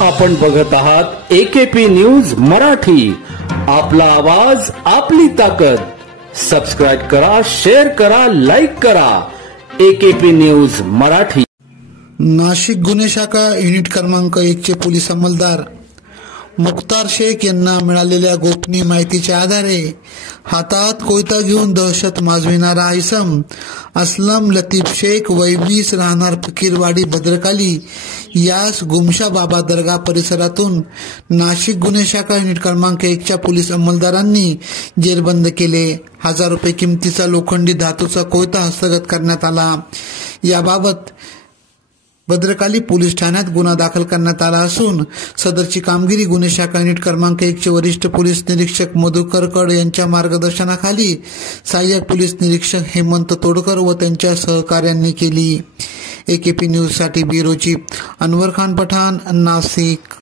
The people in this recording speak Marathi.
आपण बघत आहात एकेपी न्यूज मराठी। आपला आवाज आपली ताकद। सबस्क्राइब करा, शेअर करा, लाईक करा। AKP news Marathi. नाशिक गुन्हे शाखा युनिट क्रमांक 1 चे पोलीस अंमलदार मुख्तार शेख यांना मिळालेल्या गोपनीय माहितीच्या आधारे हातात कोयता घेऊन दहशत माजविणारा इसम असलम लतीफ शेख वय 20 राहणार फकीरवाडी भद्रकाली यास गुमशा बाबा दर्गा परिसरातून नाशिक गुन्हे शाखा युनिट क्रमांक 1 च्या पोलीस अंमलदारांनी जेरबंद केले। 1000 रुपये किमतीचा लोखंडी धातूचा कोयता हस्तगत करण्यात आला। याबाबत भद्रकाली पोलीस ठाण्यात गुन्हा दाखल करण्यात आला असून सदरची कामगिरी गुन्हे शाखा युनिट क्रमांक 1 चे वरिष्ठ पोलीस निरीक्षक मधुकर कड यांच्या मार्गदर्शनाखाली सहाय्यक पोलीस निरीक्षक हेमंत तोडकर व त्यांच्या सहकार्यांनी केली। एकेपी न्यूज साठी ब्युरो चीफ अनवर खान पठाण, नाशिक।